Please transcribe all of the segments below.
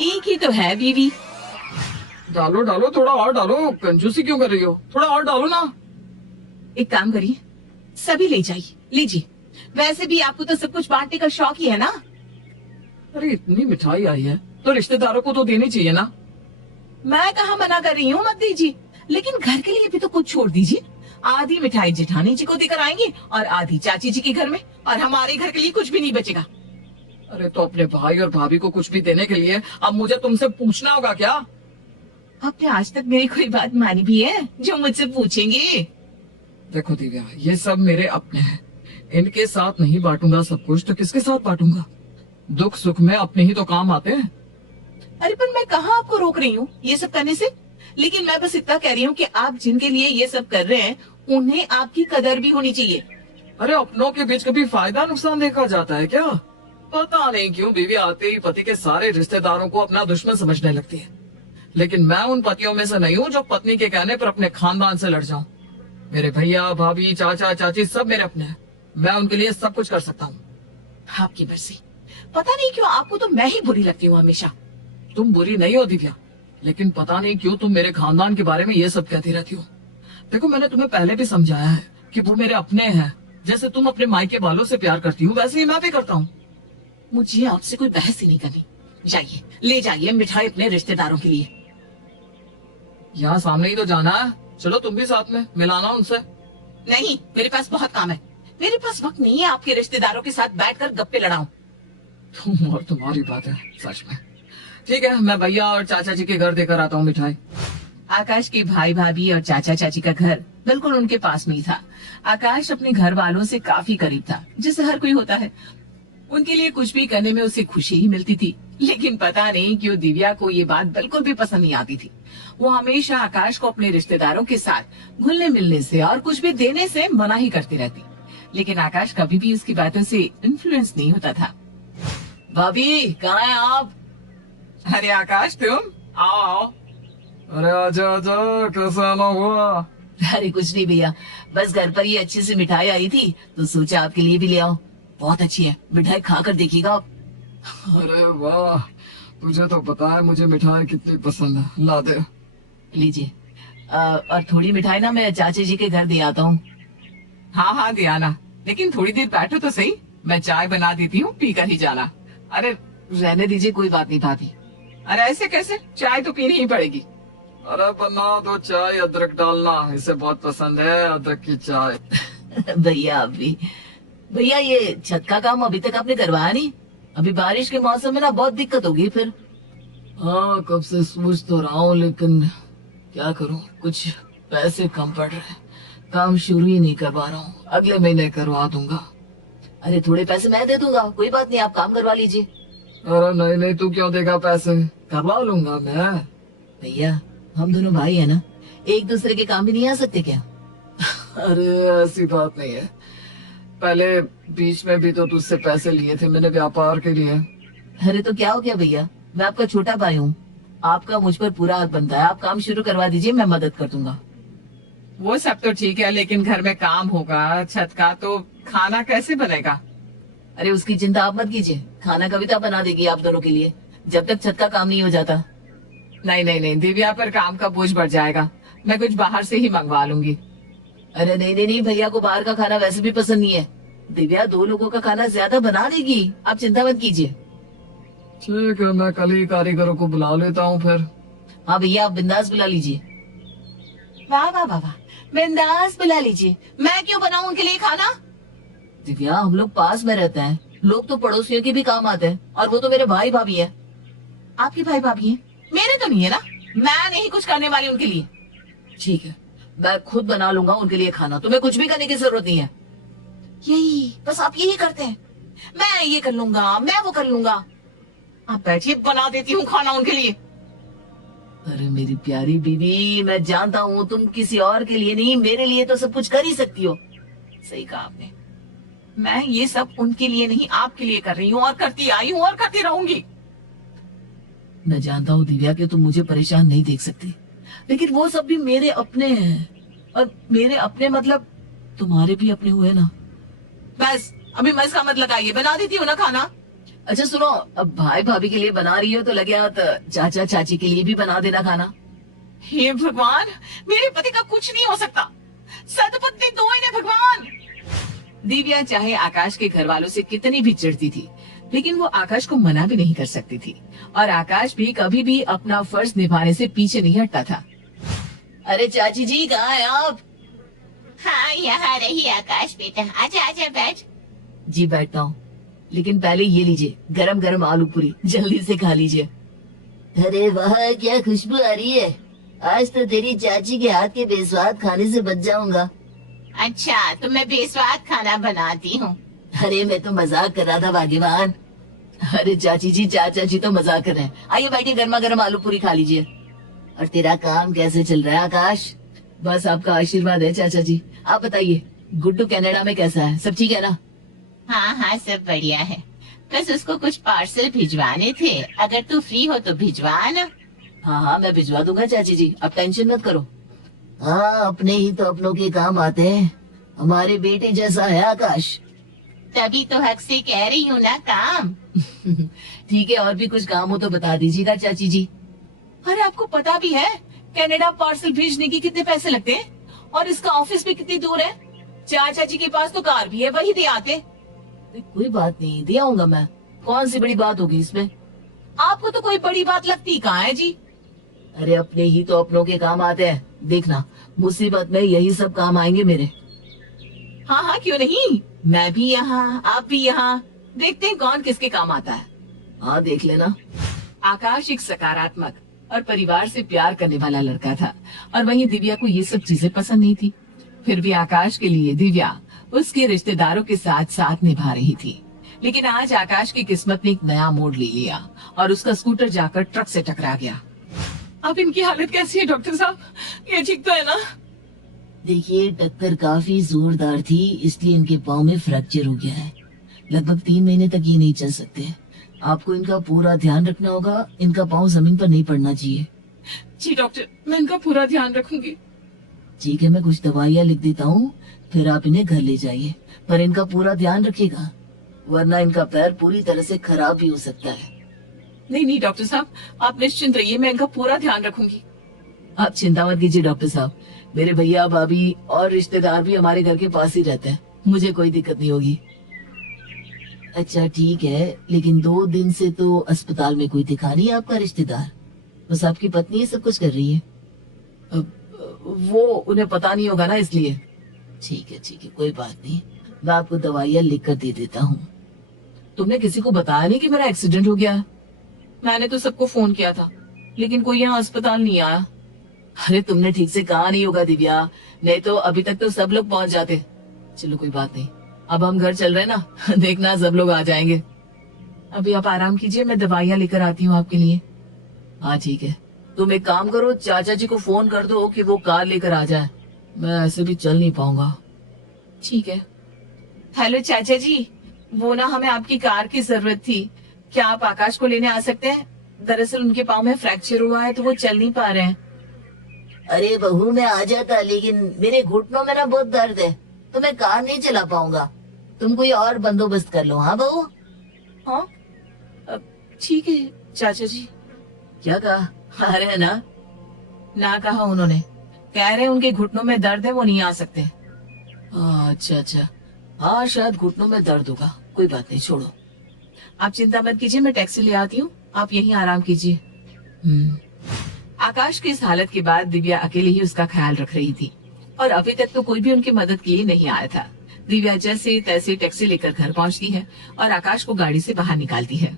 एक ही तो है बीवी। डालो डालो, थोड़ा और डालो, कंजूसी क्यों कर रही हो? थोड़ा और डालो ना। एक काम करिए, सभी ले जाइए, लीजिए। वैसे भी आपको तो सब कुछ बांटने का शौक ही है ना। अरे इतनी मिठाई आई है तो रिश्तेदारों को तो देनी चाहिए ना। मैं कहाँ मना कर रही हूँ, मत दीजिए, लेकिन घर के लिए भी तो कुछ छोड़ दीजिए। आधी मिठाई जेठानी जी को देकर आएंगे और आधी चाची जी के घर में, और हमारे घर के लिए कुछ भी नहीं बचेगा। अरे तो अपने भाई और भाभी को कुछ भी देने के लिए अब मुझे तुमसे पूछना होगा क्या? आपने आज तक मेरी कोई बात मानी भी है जो मुझसे पूछेंगे? देखो दिव्या, ये सब मेरे अपने हैं, इनके साथ नहीं बांटूंगा सब कुछ तो किसके साथ बांटूंगा? दुख सुख में अपने ही तो काम आते हैं। अरे पर मैं कहाँ आपको रोक रही हूँ ये सब करने से, लेकिन मैं बस इतना कह रही हूँ कि आप जिनके लिए ये सब कर रहे हैं उन्हें आपकी कदर भी होनी चाहिए। अरे अपनों के बीच कभी फायदा नुकसान देखा जाता है क्या? पता नहीं क्यों बीवी आते ही पति के सारे रिश्तेदारों को अपना दुश्मन समझने लगती है। लेकिन मैं उन पतियों में से नहीं हूँ जो पत्नी के कहने पर अपने खानदान से लड़ जाऊं। मेरे भैया भाभी चाचा चाची सब मेरे अपने हैं, मैं उनके लिए सब कुछ कर सकता हूँ। आपकी मर्जी। पता नहीं क्यों आपको तो मैं ही बुरी लगती हूँ हमेशा। तुम बुरी नहीं हो दिव्या, लेकिन पता नहीं क्यों तुम मेरे खानदान के बारे में ये सब कहती रहती हो। देखो मैंने तुम्हें पहले भी समझाया है कि वो मेरे अपने हैं। जैसे तुम अपने मायके वालों से प्यार करती हो वैसे ही मैं भी करता हूँ। मुझे आपसे कोई बहस ही नहीं करनी। जाइए, ले जाइए मिठाई अपने रिश्तेदारों के लिए। यहाँ सामने ही तो जाना है, चलो तुम भी साथ में मिलाना उनसे। नहीं, मेरे पास बहुत काम है, मेरे पास वक्त नहीं है आपके रिश्तेदारों के साथ बैठकर गप्पे लड़ाऊं। तुम और तुम्हारी बात है सच में। ठीक है, मैं भैया और चाचा जी के घर देकर आता हूँ मिठाई। आकाश के भाई भाभी और चाचा चाची का घर बिल्कुल उनके पास में ही था। आकाश अपने घर वालों से काफी करीब था, जैसे हर कोई होता है। उनके लिए कुछ भी करने में उसे खुशी ही मिलती थी, लेकिन पता नहीं क्यों दिव्या को ये बात बिल्कुल भी पसंद नहीं आती थी। वो हमेशा आकाश को अपने रिश्तेदारों के साथ घुलने मिलने से और कुछ भी देने से मना ही करती रहती, लेकिन आकाश कभी भी उसकी बातों से इन्फ्लुएंस नहीं होता था। भाभी कहाँ हैं आप? अरे आकाश तुम आओ आओ। अरे आजा आजा, कैसा आना हुआ? अरे कुछ नहीं भैया, बस घर पर ये अच्छी सी मिठाई आई थी तो सोचा आपके लिए भी ले आओ। बहुत अच्छी है मिठाई, खा कर देखिएगा आप। अरे वाह, तुझे तो पता है मुझे मिठाई कितनी पसंद है, ला दे। लीजिए। और थोड़ी मिठाई ना मैं चाचे जी के घर दे आता हूँ। हाँ हाँ दे आना, लेकिन थोड़ी देर बैठो तो सही, मैं चाय बना देती हूँ, पी कर ही जाना। अरे रहने दीजिए, कोई बात नहीं भाभी। अरे ऐसे कैसे, चाय तो पीनी ही पड़ेगी। अरे बना दो चाय, अदरक डालना, इसे बहुत पसंद है अदरक की चाय। भैया आप भी। भैया ये छत का काम अभी तक आपने करवाया नहीं? अभी बारिश के मौसम में ना बहुत दिक्कत होगी फिर। हाँ कब से सोच तो रहा हूँ, लेकिन क्या करूँ, कुछ पैसे कम पड़ रहे हैं, काम शुरू ही नहीं करवा रहा हूँ। अगले महीने करवा दूंगा। अरे थोड़े पैसे मैं दे दूंगा, कोई बात नहीं, आप काम करवा लीजिए। अरे नहीं नहीं, तू क्यों देगा पैसे, करवा लूंगा मैं। भैया हम दोनों भाई है ना, एक दूसरे के काम भी नहीं आ सकते क्या? अरे ऐसी बात नहीं है, पहले बीच में भी तो तुझसे पैसे लिए थे मैंने व्यापार के लिए। अरे तो क्या हो गया भैया, मैं आपका छोटा भाई हूँ, आपका मुझ पर पूरा हक बनता है। आप काम शुरू करवा दीजिए, मैं मदद कर दूंगा। वो सब तो ठीक है, लेकिन घर में काम होगा छत का, तो खाना कैसे बनेगा? अरे उसकी चिंता आप मत कीजिए, खाना कविता बना देगी आप दोनों के लिए, जब तक छत का काम नहीं हो जाता। नहीं नहीं नहीं, दिव्या पर काम का बोझ बढ़ जाएगा, मैं कुछ बाहर से ही मंगवा लूंगी। अरे नहीं नहीं नहीं, भैया को बाहर का खाना वैसे भी पसंद नहीं है। दिव्या 2 लोगों का खाना ज्यादा बना देगी, आप चिंता मत कीजिए। ठीक है, मैं कल ही कारीगरों को बुला लेता हूँ फिर। हाँ भैया आप बिंदास बुला लीजिए। वाह वाह वाह वाह, बिंदास बुला लीजिए, मैं क्यों बनाऊं उनके लिए खाना? दिव्या हम लोग पास में रहते हैं, लोग तो पड़ोसियों के भी काम आते हैं, और वो तो मेरे भाई भाभी है। आपके भाई भाभी है, मेरे तो नहीं है ना, मैं नहीं कुछ करने वाली उनके लिए। ठीक है, मैं खुद बना लूंगा उनके लिए खाना, तुम्हें कुछ भी करने की जरूरत नहीं है। यही बस आप यही करते हैं, मैं ये कर लूंगा, मैं वो कर लूंगा। आप बैठिए, बना देती हूँ खाना उनके लिए। अरे मेरी प्यारी बीवी, मैं जानता हूँ तुम किसी और के लिए नहीं, मेरे लिए तो सब कुछ कर ही सकती हो। सही कहा आपने, मैं ये सब उनके लिए नहीं आपके लिए कर रही हूँ, और करती आई हूँ और करती रहूंगी। मैं जानता हूँ दिव्या कि तुम मुझे परेशान नहीं देख सकती, लेकिन वो सब भी मेरे अपने हैं, और मेरे अपने मतलब तुम्हारे भी अपने हुए ना। बस अभी मस्का मत लगाइए, बना देती हूँ ना खाना। अच्छा सुनो, अब भाई भाभी के लिए बना रही हो तो लगे हाथ चाचा चाची के लिए भी बना देना खाना। हे भगवान, मेरे पति का कुछ नहीं हो सकता। सतपत्नी दो इन्हें भगवान। दिव्या चाहे आकाश के घर वालों से कितनी भी चिढ़ती थी, लेकिन वो आकाश को मना भी नहीं कर सकती थी, और आकाश भी कभी भी अपना फर्ज निभाने से पीछे नहीं हटता था। अरे चाची जी कहाँ हैं आप? हाँ, यहाँ रही आकाश बेटा, आजा आजा बैठ। जी बैठता हूँ, लेकिन पहले ये लीजिए गरम गरम आलू पूरी, जल्दी से खा लीजिए। अरे वाह क्या खुशबू आ रही है, आज तो तेरी चाची के हाथ के बेस्वाद खाने से बच जाऊंगा। अच्छा, तो मैं बेस्वाद खाना बनाती हूँ। अरे मैं तो मजाक कर रहा था भाग्यवान। अरे चाची जी चाचा जी तो मजाक कर रहे हैं, आइए बैठिए गर्मा गर्म आलू पूरी खा लीजिए। और तेरा काम कैसे चल रहा है आकाश? बस आपका आशीर्वाद है चाचा जी। आप बताइए गुड्डू कनाडा में कैसा है, सब ठीक है ना? हाँ हाँ, सब बढ़िया है। बस उसको कुछ पार्सल भिजवाने थे, अगर तू फ्री हो तो भिजवा ना। हाँ हाँ मैं भिजवा दूंगा चाची जी, आप टेंशन मत करो। हाँ अपने ही तो अपनों के काम आते हैं, हमारे बेटे जैसा है आकाश। तभी तो हक से कह रही हूँ ना काम। ठीक है, और भी कुछ काम हो तो बता दीजिएगा चाची जी। अरे आपको पता भी है कनाडा पार्सल भेजने के कितने पैसे लगते हैं, और इसका ऑफिस भी कितनी दूर है। चाचा जी के पास तो कार भी है, वही दे आते। कोई बात नहीं, दे आऊंगा मैं, कौन सी बड़ी बात होगी इसमें? आपको तो कोई बड़ी बात लगती कहाँ है जी। अरे अपने ही तो अपनों के काम आते हैं, देखना मुसीबत में यही सब काम आएंगे मेरे। हाँ हाँ क्यों नहीं, मैं भी यहाँ आप भी यहाँ, देखते हैं कौन किसके काम आता है। हाँ देख लेना। आकाश एक सकारात्मक और परिवार से प्यार करने वाला लड़का था, और वहीं दिव्या को ये सब चीजें पसंद नहीं थी। फिर भी आकाश के लिए दिव्या उसके रिश्तेदारों के साथ साथ निभा रही थी। लेकिन आज आकाश की किस्मत ने एक नया मोड़ ले लिया और उसका स्कूटर जाकर ट्रक से टकरा गया। अब इनकी हालत कैसी है डॉक्टर साहब, ये ठीक तो है ना? देखिए टक्कर काफी जोरदार थी, इसलिए इनके पाँव में फ्रैक्चर हो गया है। लगभग 3 महीने तक ये नहीं चल सकते। आपको इनका पूरा ध्यान रखना होगा, इनका पाँव जमीन पर नहीं पड़ना चाहिए। जी डॉक्टर, मैं इनका पूरा ध्यान रखूंगी। ठीक है, मैं कुछ दवाइयाँ लिख देता हूँ, फिर आप इन्हें घर ले जाइए, पर इनका पूरा ध्यान रखिएगा, वरना इनका पैर पूरी तरह से खराब भी हो सकता है। नहीं नहीं डॉक्टर साहब, आप निश्चिंत रहिए, मैं इनका पूरा ध्यान रखूंगी। आप चिंता मत कीजिए डॉक्टर साहब, मेरे भैया भाभी और रिश्तेदार भी हमारे घर के पास ही रहते हैं, मुझे कोई दिक्कत नहीं होगी। अच्छा ठीक है, लेकिन 2 दिन से तो अस्पताल में कोई दिखा नहीं आपका रिश्तेदार, बस आपकी पत्नी ये सब कुछ कर रही है। वो उन्हें पता नहीं होगा ना, इसलिए। ठीक है कोई बात नहीं, मैं आपको दवाइयाँ लिख कर दे देता हूँ। तुमने किसी को बताया नहीं कि मेरा एक्सीडेंट हो गया है? मैंने तो सबको फोन किया था, लेकिन कोई यहाँ अस्पताल नहीं आया। अरे तुमने ठीक से कहा नहीं होगा दिव्या, नहीं तो अभी तक तो सब लोग पहुँच जाते। चलो कोई बात नहीं, अब हम घर चल रहे हैं ना, देखना सब लोग आ जाएंगे। अभी आप आराम कीजिए, मैं दवाइयाँ लेकर आती हूँ आपके लिए। हाँ ठीक है, तुम एक काम करो, चाचा जी को फोन कर दो कि वो कार लेकर आ जाए, मैं ऐसे भी चल नहीं पाऊंगा। ठीक है। हेलो चाचा जी, वो ना हमें आपकी कार की जरूरत थी, क्या आप आकाश को लेने आ सकते हैं? दरअसल उनके पाँव में फ्रैक्चर हुआ है, तो वो चल नहीं पा रहे हैं। अरे बहू मैं आ जाता, लेकिन मेरे घुटनों में ना बहुत दर्द है, तो मैं कार नहीं चला पाऊंगा, तुम कोई और बंदोबस्त कर लो। हाँ बहू? हाँ ठीक है चाचा जी। क्या कहा? आ रहे हैं ना? ना कहा उन्होंने, कह रहे उनके घुटनों में दर्द है, वो नहीं आ सकते। अच्छा, हाँ शायद घुटनों में दर्द होगा, कोई बात नहीं, छोड़ो। आप चिंता मत कीजिए, मैं टैक्सी ले आती हूँ, आप यहीं आराम कीजिए। आकाश की इस हालत के बाद दिव्या अकेले ही उसका ख्याल रख रही थी, और अभी तक तो कोई भी उनकी मदद के लिए नहीं आया था। दिव्या जैसे तैसे टैक्सी लेकर घर पहुंचती है और आकाश को गाड़ी से बाहर निकालती है।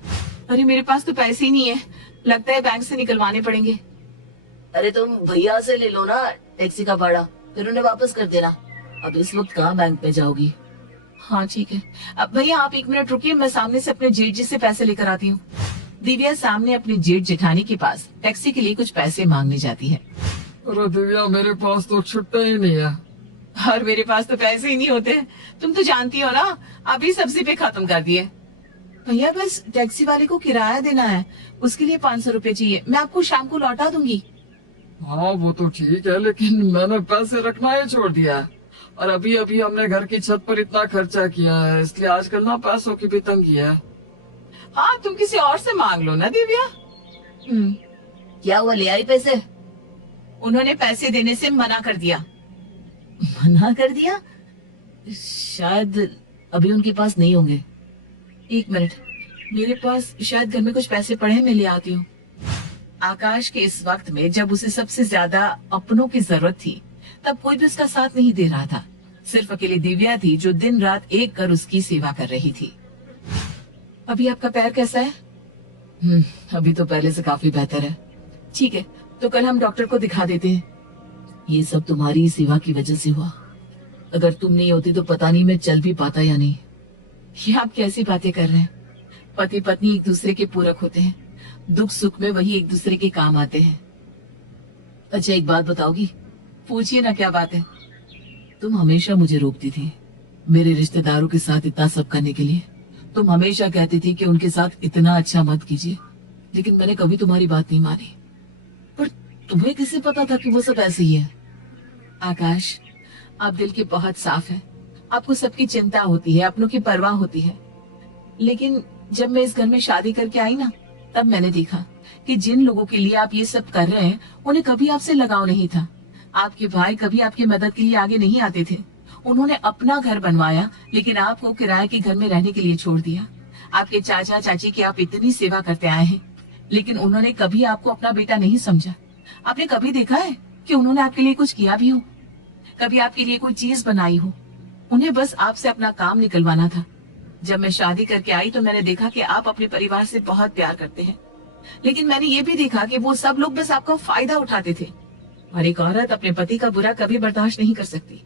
अरे मेरे पास तो पैसे ही नहीं है, लगता है बैंक से निकलवाने पड़ेंगे। अरे तुम भैया से ले लो ना टैक्सी का भाड़ा, फिर उन्हें वापस कर देना, अब इस वक्त कहाँ बैंक में जाओगी। हाँ ठीक है, अब भैया आप 1 मिनट रुकिए, मैं सामने से अपने जेठ जी से पैसे लेकर आती हूँ। दिव्या सामने अपनी जेठ जेठानी के पास टैक्सी के लिए कुछ पैसे मांगने जाती है। अरे दिव्या, मेरे पास तो छुट्टा ही नहीं है। और मेरे पास तो पैसे ही नहीं होते, तुम तो जानती हो ना, अभी सब्जी पे खत्म कर दिए। भैया बस टैक्सी वाले को किराया देना है, उसके लिए 500 रुपए चाहिए, मैं आपको शाम को लौटा दूंगी। हाँ वो तो ठीक है, लेकिन मैंने पैसे रखना ही छोड़ दिया है, और अभी अभी हमने घर की छत पर इतना खर्चा किया है, इसलिए आजकल ना पैसों की भी तंगी है। हाँ, तुम किसी और से मांग लो ना दिव्या। क्या हुआ, ले आई पैसे? उन्होंने पैसे देने से मना कर दिया। मना कर दिया? शायद अभी उनके पास नहीं होंगे। 1 मिनट, मेरे पास शायद घर में कुछ पैसे पड़े हैं, मैं ले आती हूँ। आकाश के इस वक्त में जब उसे सबसे ज्यादा अपनों की जरूरत थी, तब कोई भी उसका साथ नहीं दे रहा था। सिर्फ अकेली दिव्या थी जो दिन रात एक कर उसकी सेवा कर रही थी। अभी आपका पैर कैसा है? अभी तो पहले से काफी बेहतर है। ठीक है, तो कल हम डॉक्टर को दिखा देते हैं। ये सब तुम्हारी सेवा की वजह से हुआ। अगर तुम नहीं होती तो पता नहीं मैं चल भी पाता या नहीं। ये आप कैसी बातें कर रहे हैं? पति पत्नी एक दूसरे के पूरक होते हैं, दुख सुख में वही एक दूसरे के काम आते हैं। अच्छा, एक बात बताओगी? पूछिए ना, क्या बात है? तुम हमेशा मुझे रोकती थी मेरे रिश्तेदारों के साथ इतना सब करने के लिए। तुम हमेशा कहती थी कि उनके साथ इतना अच्छा मत कीजिए, लेकिन मैंने कभी तुम्हारी बात नहीं मानी। पर तुम्हें किसे पता था कि वो सब ऐसे ही है? आकाश, आप दिल के बहुत साफ हैं। आपको सबकी चिंता होती है, अपनों की परवाह होती है। लेकिन जब मैं इस घर में शादी करके आई ना, तब मैंने देखा कि जिन लोगों के लिए आप ये सब कर रहे हैं, उन्हें कभी आपसे लगाव नहीं था। आपके भाई कभी आपकी मदद के लिए आगे नहीं आते थे। उन्होंने अपना घर बनवाया, लेकिन आपको किराए के घर में रहने के लिए छोड़ दिया। आपके चाचा चाची की आप इतनी सेवा करते आए हैं, लेकिन उन्होंने कभी आपको अपना बेटा नहीं समझा। आपने कभी देखा है कि उन्होंने आपके लिए कुछ किया भी हो? कभी आपके लिए कोई चीज बनाई हो? उन्हें बस आपसे अपना काम निकलवाना था। जब मैं शादी करके आई तो मैंने देखा कि आप अपने परिवार से बहुत प्यार करते हैं, लेकिन मैंने ये भी देखा कि वो सब लोग बस आपका फायदा उठाते थे। और एक औरत अपने पति का बुरा कभी बर्दाश्त नहीं कर सकती।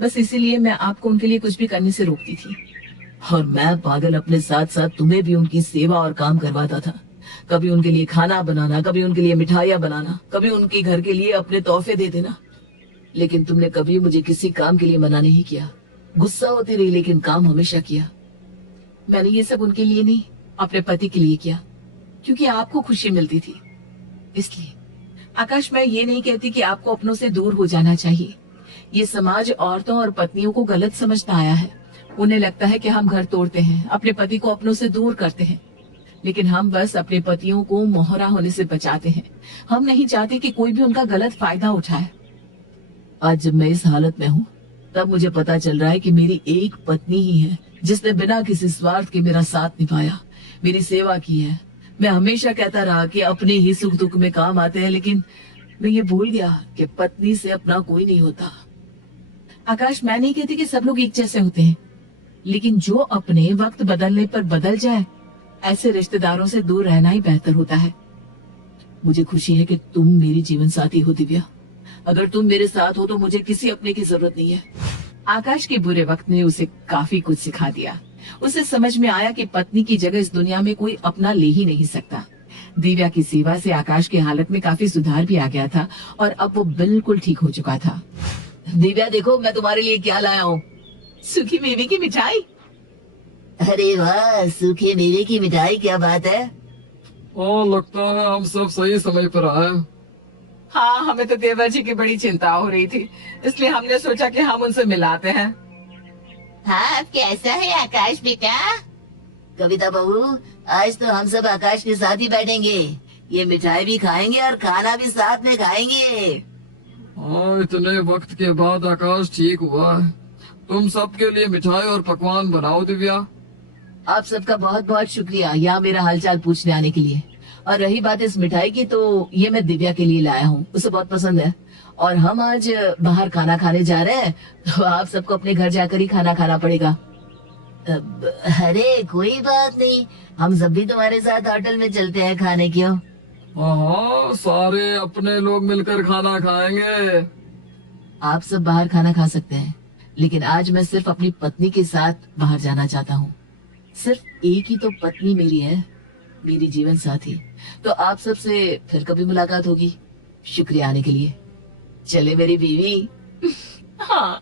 बस इसीलिए मैं आपको उनके लिए कुछ भी करने से रोकती थी। और मैं पागल अपने साथ साथ तुम्हें भी उनकी सेवा और काम करवाता था। कभी उनके लिए खाना बनाना, कभी उनके लिए मिठाइयाँ बनाना, कभी उनके घर के लिए अपने तोहफे दे देना। लेकिन तुमने कभी मुझे किसी काम के लिए मना नहीं किया। गुस्सा होती रही, लेकिन काम हमेशा किया। मैंने ये सब उनके लिए नहीं, अपने पति के लिए किया, क्योंकि आपको खुशी मिलती थी, इसलिए। आकाश, मैं ये नहीं कहती कि आपको अपनों से दूर हो जाना चाहिए। ये समाज औरतों और पत्नियों को गलत समझता आया है। उन्हें लगता है कि हम घर तोड़ते हैं, अपने पति को अपनों से दूर करते हैं, लेकिन हम बस अपने पतियों को मोहरा होने से बचाते हैं। हम नहीं चाहते कि कोई भी उनका गलत फायदा उठाए। आज जब मैं इस हालत में हूँ, तब मुझे पता चल रहा है कि मेरी एक पत्नी ही है जिसने बिना किसी स्वार्थ के मेरा साथ निभाया, मेरी सेवा की है। मैं हमेशा कहता रहा कि अपने ही सुख दुख में काम आते हैं, लेकिन मैं ये भूल गया कि पत्नी से अपना कोई नहीं होता। आकाश, मैं नहीं कहती कि सब लोग एक जैसे होते हैं, लेकिन जो अपने वक्त बदलने पर बदल जाए, ऐसे रिश्तेदारों से दूर रहना ही बेहतर होता है। मुझे खुशी है कि तुम मेरी जीवन साथी हो दिव्या। अगर तुम मेरे साथ हो तो मुझे किसी अपने की जरूरत नहीं है। आकाश के बुरे वक्त ने उसे काफी कुछ सिखा दिया। उसे समझ में आया कि पत्नी की जगह इस दुनिया में कोई अपना ले ही नहीं सकता। दिव्या की सेवा से आकाश की हालत में काफी सुधार भी आ गया था और अब वो बिल्कुल ठीक हो चुका था। दिव्या, देखो मैं तुम्हारे लिए क्या लाया हूँ। सूखी मेवे की मिठाई। अरे वाह, सूखे मेवे की मिठाई, क्या बात है। लगता है हम सब सही समय पर आए। हाँ, हमें तो देवर जी की बड़ी चिंता हो रही थी, इसलिए हमने सोचा कि हम उनसे मिलाते हैं। हाँ, कैसा है आकाश बेटा? कविता बहू, आज तो हम सब आकाश के साथ ही बैठेंगे। ये मिठाई भी खाएंगे और खाना भी साथ में खाएंगे। इतने वक्त के बाद आकाश ठीक हुआ है। तुम सबके लिए मिठाई और पकवान बनाओ दिव्या। आप सबका बहुत बहुत शुक्रिया यहाँ मेरा हालचाल पूछने आने के लिए। और रही बात इस मिठाई की, तो ये मैं दिव्या के लिए लाया हूँ, उसे बहुत पसंद है। और हम आज बाहर खाना खाने जा रहे हैं, तो आप सबको अपने घर जाकर ही खाना खाना पड़ेगा। अरे कोई बात नहीं, हम सब भी तुम्हारे साथ होटल में चलते हैं खाने। क्यों? हाँ, सारे अपने लोग मिलकर खाना खाएंगे। आप सब बाहर खाना खा सकते हैं, लेकिन आज मैं सिर्फ अपनी पत्नी के साथ बाहर जाना चाहता हूँ। सिर्फ एक ही तो पत्नी मेरी है, मेरी जीवन साथी। तो आप सबसे फिर कभी मुलाकात होगी। शुक्रिया आने के लिए। चले मेरी बीवी। हाँ।